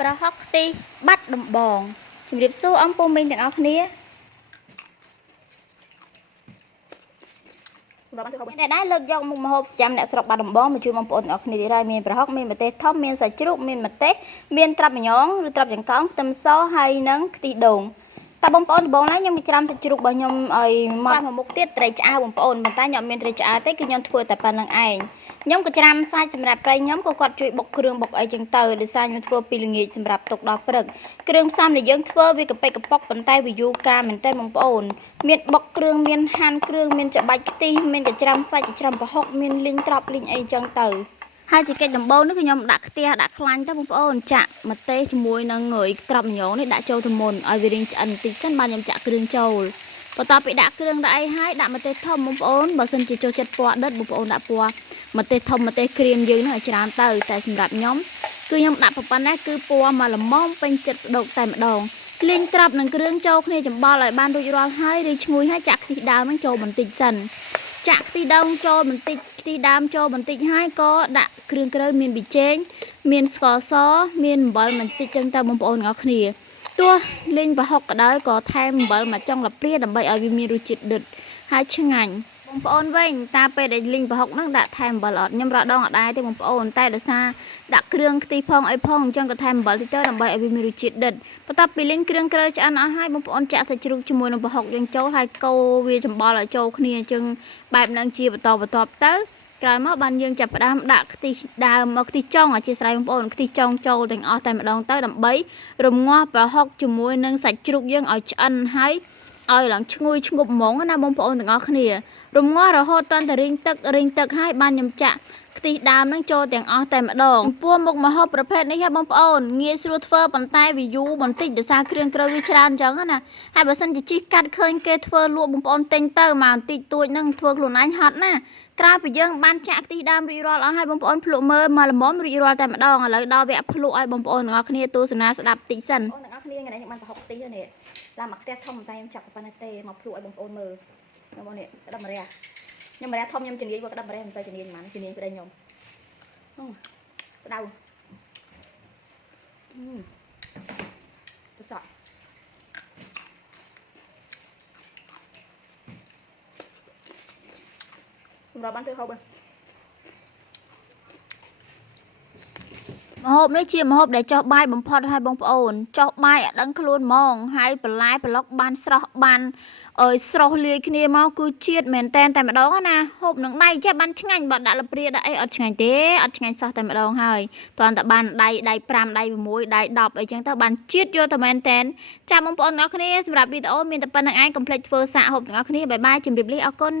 ប្រហុកខ្ទិះបាត់ដំបងជំរាបសួរអំពូមីងទាំងអស់គ្នាអ្នកដែរលើកយកមុខម្ហូបចាំអ្នកស្រុកបាត់ដំបងមកជួយបងប្អូនទាំងអស់គ្នាទៀតហើយមានប្រហុកមានម្ទេសធំមានសាច់ជ្រូកមានម្ទេសមានត្រាប់ម្ញងឬត្រាប់ចង្កោងខ្ទឹមសហើយនិងខ្ទិះដូងតើបងប្អូនដំបងឡើយខ្ញុំច្រាំសាច់ជ្រូករបស់ខ្ញុំឲ្យមកមុខទៀតត្រីឆ្អើបងប្អូនប៉ុន្តែខ្ញុំអត់មានត្រីឆ្អើទេគឺខ្ញុំធ្វើតែប៉ុណ្្នឹងឯងខ្ញុំក៏ច្រាំសាច់សម្រាប់ប្រៃខ្ញុំក៏គាត់ជួយបុកគ្រឿងបុកអីចឹងទៅដោយសារខ្ញុំធ្វើពីល្ងាចសម្រាប់ទុកដល់ព្រឹកគ្រឿងផ្សំដែលយើងធ្វើវាកប៉ិកកប៉ុកប៉ុន្តែវាយូរកាលមែនតើបងប្អូនមានបុកគ្រឿងមានហាន់គ្រឿងមានច្បាច់ខ្ទិះមានកច្រាំសាច់កច្រាំប្រហុកមានលីងត្រាប់លីងអីចឹងទៅហើយជាកិច្ចដំបូងនេះគឺខ្ញុំដាក់ខ្ទះដាក់ខ្លាញ់ទៅបងប្អូនចាក់ម្ទេសជាមួយនឹងត្រាប់ម្ញងនេះដាក់ចូលទៅមុនឲ្យវារីងឆ្អិនបន្តិចសិនបានខ្ញុំចាក់គ្រឿងចូលបន្ទាប់ពីដាក់គ្រឿងដាក់អីហើយដាក់ម្ទេសធំបងប្អូនបើសិនជាចូលចិត្តពណ៌ដិតបងប្អូនដាក់ពណ៌ម្ទេសធំម្ទេសក្រៀមយើងនឹងឲ្យច្រើនទៅតែសម្រាប់ខ្ញុំគឺខ្ញុំដាក់ប៉ុណ្ណេះគឺពណ៌មកល្មមពេញចិត្តស្ដុកតែម្ដងលីងត្រាប់នឹងគ្រឿងចូលគ្នាចំបល់ឲ្យបានរួចរាល់ហើយរីឈ្ងុយហើយចាក់ខ្ទិះដើមនឹងចូលបន្តិចសិនចាក់ខ្ទិះដើមចូលបន្តិចខ្ទិះដើមចូលបន្តិចហើយក៏ដាក់គ្រឿងក្រូចមានប៊ីចេងមានស្ករសមានអំបិលបន្តិចចឹងទៅបងប្អូនទាំងអស់គ្នាទោះលេងប្រហុកក៏ដោយក៏ថែមអំបិលមកចុងលាព្រាដើម្បីឲ្យវាមានរសជាតិដិតហើយឆ្ងាញ់បងប្អូនវិញតាពេលដែលលេងប្រហុកហ្នឹងដាក់ថែមអំបិលអត់ខ្ញុំរកដងអត់ដែរទេបងប្អូនតែដោយសារដាក់គ្រឿងខ្ទិះផងអីផងអញ្ចឹងក៏ថែមអំបិលតិចទៅដើម្បីឲ្យវាមានរសជាតិដិតបន្ទាប់ពីលេងគ្រឿងក្រើឆ្អិនអស់ហើយបងប្អូនចាក់សាច់ជ្រូកជាមួយនឹងប្រហុកយើងចូលហើយកូរវាច្បល់ឲ្យចូលគ្នាអញ្ចឹងបែបហ្នឹងជាបន្តបន្ទាប់ទៅក្រោយមកបានយើងចាប់ផ្ដើមដាក់ខ្ទិះដើមមកខ្ទិះចុងអធិស្ឋានបងប្អូនខ្ទិះចុងចូលទាំងអស់តែម្ដងទៅដើម្បីរងាស់ប្រហុកជាមួយនឹងសាច់ជ្រូកយើងឲ្យឆ្អិនហើយឲ្យឡើងឈ្ងុយឈ្ងប់ហ្មងណាបងប្អូនទាំងអស់គ្នារងាស់រហូតតាន់តែរីងទឹកហើយបានខ្ញុំចាក់ខ្ទិះដើមនឹងចូលទាំងអស់តែម្ដងចំពោះមុខម្ហូបប្រភេទនេះបងប្អូនងាយស្រួលធ្វើប៉ុន្តែវាយូរបន្តិចដោយសារគ្រឿងក្រូចវាច្រើនអញ្ចឹងណាហើយបើសិនជាជីកកាត់ឃើញគេធ្វើលក់បងប្អូនទិញទៅមកបន្តិចតួចនឹងធ្វើខ្លួនឯងហត់ណាក្រោយពីយើងបានចាក់ខ្ទិះដើមរួចរាល់អស់ហើយបងប្អូនភ្លក់មើលមកល្មមរួចរាល់តែម្ដងឥឡូវដល់វគ្គភ្លក់ឲ្យបងប្អូនទាំងអស់គ្នាទស្សនាស្ដាប់តិចសិនបងប្អូនទាំងអស់គ្នាថ្ងៃនេះខ្ញុំបានប្រហុកខ្ទិះនេះឡើងមកខ្ទះធំតែខ្ញុំចាក់ប៉ុណ្ណេះទេមកភ្លក់ឲ្យបងប្អូនមើលបងប្អូននេះក្តាប់ម្រះខ្ញុំម្រះធំខ្ញុំជំនាញគាត់ក្តាប់ម្រះមិនសូវជំនាញប៉ុន្មានជំនាញប្តីខ្ញុំក្តៅទៅសក់សម្រាប់បានធ្វើហូបម្ហូបនេះជាម្ហូបដែលចោះបាយបំផុតឲ្យបងប្អូនចោះបាយអត់ដឹងខ្លួនហ្មងហើយបន្លែប្លុកបានស្រស់បានស្រស់លាយគ្នាមកគឺជាតិមែនតែម្ដងណាហូបនឹងដៃចេះបានឆ្ងាញ់បើដាក់លព្រាដាក់អីអត់ឆ្ងាញ់ទេអត់ឆ្ងាញ់សោះតែម្ដងហើយគ្រាន់តែបានដៃ5ដៃ6ដៃ10អីចឹងទៅបានជាតិយកតែមែនតែចាបងប្អូនទាំងអស់គ្នាសម្រាប់វីដេអូមានតែប៉ុណ្្នឹងឯងកុំភ្លេចធ្វើសាកហូបទាំងអស់គ្នាបាយបាយជម្រាបលាអរគុណ